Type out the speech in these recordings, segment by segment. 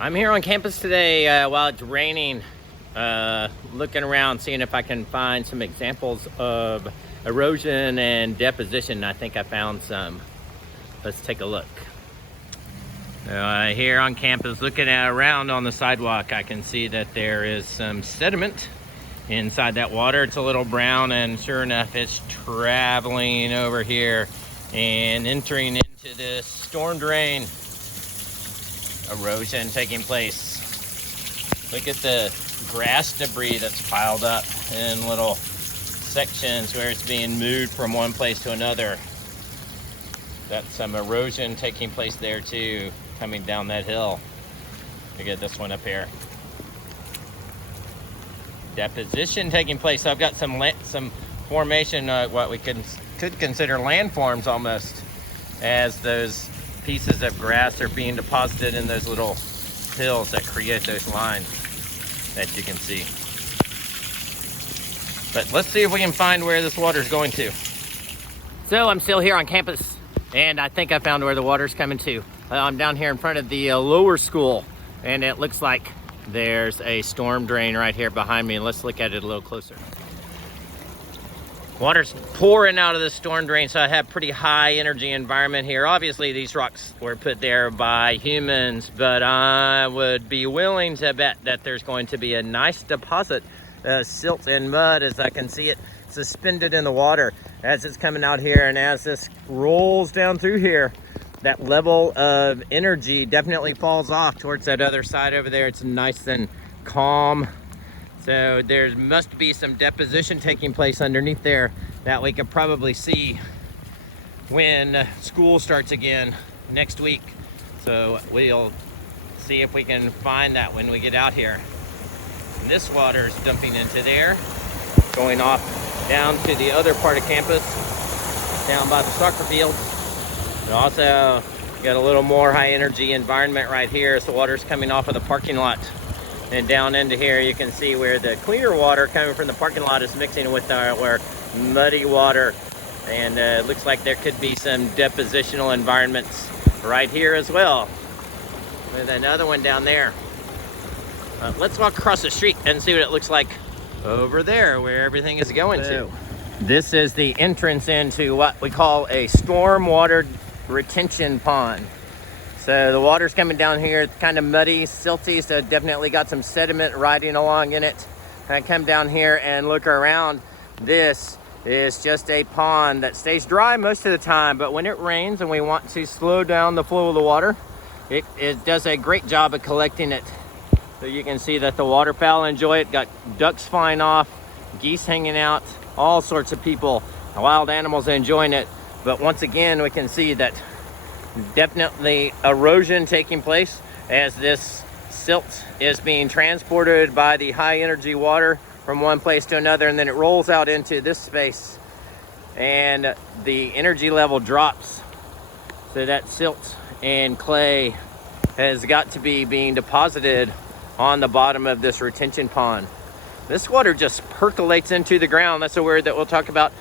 I'm here on campus today while it's raining, looking around, seeing if I can find some examples of erosion and deposition. I think I found some. Let's take a look. Here on campus, looking around on the sidewalk, I can see that there is some sediment inside that water. It's a little brown, and sure enough, it's traveling over here and entering into this storm drain. Erosion taking place. Look at the grass debris that's piled up in little sections where it's being moved from one place to another. That's some erosion taking place there too, coming down that hill. Look at this one up here. Deposition taking place. So I've got some formation, what we could consider landforms almost, as those pieces of grass are being deposited in those little hills that create those lines that you can see. But let's see if we can find where this water is going to. So I'm still here on campus, and I think I found where the water's coming to. I'm down here in front of the lower school, and it looks like there's a storm drain right here behind me. Let's look at it a little closer. Water's pouring out of the storm drain, so I have pretty high energy environment here. Obviously, these rocks were put there by humans, but I would be willing to bet that there's going to be a nice deposit of silt and mud, as I can see it suspended in the water as it's coming out here. And as this rolls down through here, that level of energy definitely falls off towards that other side over there. It's nice and calm. So there must be some deposition taking place underneath there that we could probably see when school starts again next week. So we'll see if we can find that when we get out here. And this water is dumping into there, going off down to the other part of campus, down by the soccer field. And also got a little more high energy environment right here as the water's coming off of the parking lot. And down into here, you can see where the cleaner water coming from the parking lot is mixing with our muddy water. And it looks like there could be some depositional environments right here as well. There's another one down there. Let's walk across the street and see what it looks like over there where everything is going to. This is the entrance into what we call a stormwater retention pond. So the water's coming down here. It's kind of muddy, silty, so definitely got some sediment riding along in it. And I come down here and look around. This is just a pond that stays dry most of the time, but when it rains and we want to slow down the flow of the water, it does a great job of collecting it. So you can see that the waterfowl enjoy it. Got ducks flying off, geese hanging out, all sorts of people, wild animals enjoying it. But once again, we can see that definitely erosion taking place as this silt is being transported by the high energy water from one place to another, and then it rolls out into this space and the energy level drops. So that silt and clay has got to be being deposited on the bottom of this retention pond. This water just percolates into the ground. That's a word that we'll talk about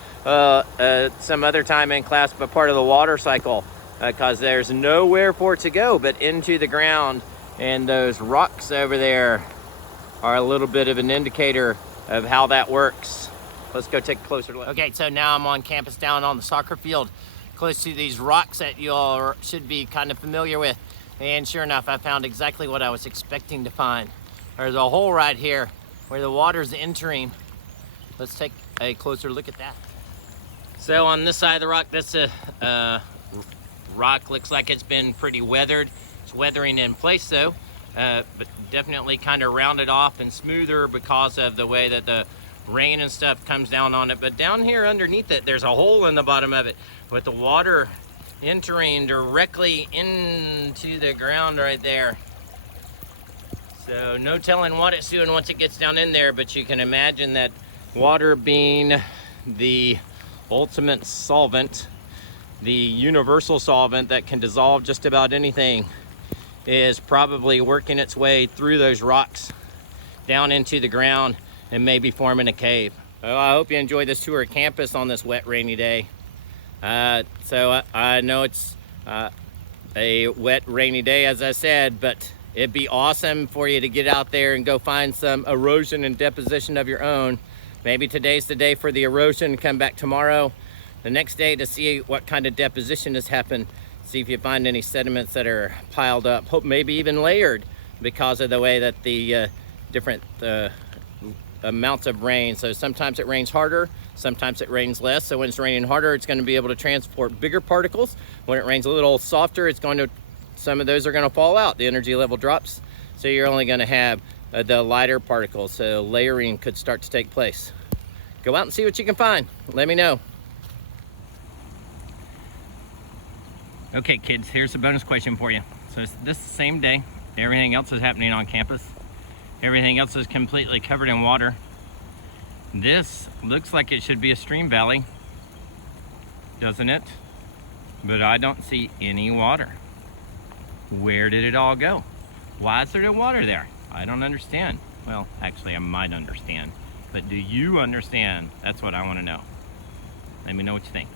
some other time in class, but part of the water cycle, because there's nowhere for it to go but into the ground. And those rocks over there are a little bit of an indicator of how that works. Let's go take a closer look. Okay, so now I'm on campus down on the soccer field, close to these rocks that you all should be kind of familiar with. And sure enough, I found exactly what I was expecting to find. There's a hole right here where the water's entering. Let's take a closer look at that. So on this side of the rock, that's a rock. Looks like it's been pretty weathered. It's weathering in place though, but definitely kind of rounded off and smoother because of the way that the rain and stuff comes down on it. But down here underneath it, there's a hole in the bottom of it with the water entering directly into the ground right there. So no telling what it's doing once it gets down in there, but you can imagine that water being the ultimate solvent, the universal solvent that can dissolve just about anything, is probably working its way through those rocks down into the ground and maybe forming a cave. Well, I hope you enjoyed this tour of campus on this wet, rainy day. So I know it's a wet, rainy day, as I said, but It'd be awesome for you to get out there and go find some erosion and deposition of your own. Maybe today's the day for the erosion, come back tomorrow, the next day, to see what kind of deposition has happened. See if you find any sediments that are piled up, hope maybe even layered because of the way that the different amounts of rain. So sometimes it rains harder, sometimes it rains less. So when it's raining harder, it's going to be able to transport bigger particles. When it rains a little softer, it's going to, some of those are going to fall out. The energy level drops, so you're only going to have the lighter particles. So layering could start to take place. Go out and see what you can find. Let me know. Okay, kids, here's a bonus question for you. So it's this same day, everything else is happening on campus. Everything else is completely covered in water. This looks like it should be a stream valley, doesn't it? But I don't see any water. Where did it all go? Why is there no water there? I don't understand. Well, actually, I might understand. But do you understand? That's what I want to know. Let me know what you think.